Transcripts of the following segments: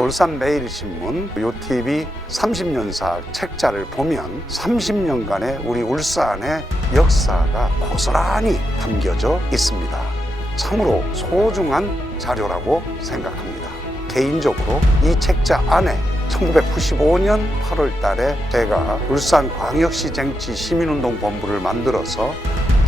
울산 매일신문 요TV 30년사 책자를 보면 30년간의 우리 울산의 역사가 고스란히 담겨져 있습니다. 참으로 소중한 자료라고 생각합니다. 개인적으로 이 책자 안에 1995년 8월 달에 제가 울산광역시정치 시민운동본부를 만들어서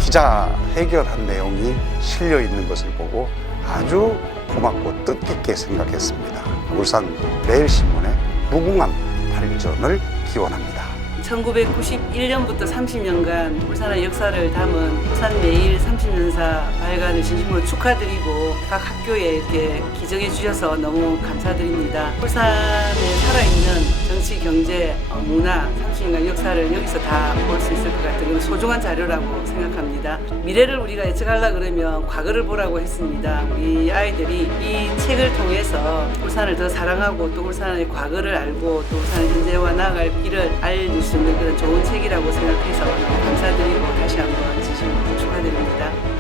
기자 해결한 내용이 실려 있는 것을 보고 아주 고맙고 뜻깊게 생각했습니다. 울산 매일신문의 무궁한 발전을 기원합니다. 1991년부터 30년간 울산의 역사를 담은 울산 매일 30년사 발간을 진심으로 축하드리고 각 학교에 이렇게 기정해 주셔서 너무 감사드립니다. 울산에 살아있는 정치, 경제, 어, 문화, 30년간 역사를 여기서 다 볼 수 있을 것 같은 그런 소중한 자료라고 생각합니다. 미래를 우리가 예측하려 그러면 과거를 보라고 했습니다. 우리 아이들이 이 책을 통해서 울산을 더 사랑하고 또 울산의 과거를 알고 또 울산의 현재와 나아갈 길을 알릴 수 있는 그런 좋은 책이라고 생각해서 감사드리고 다시 한번 진심으로 축하드립니다.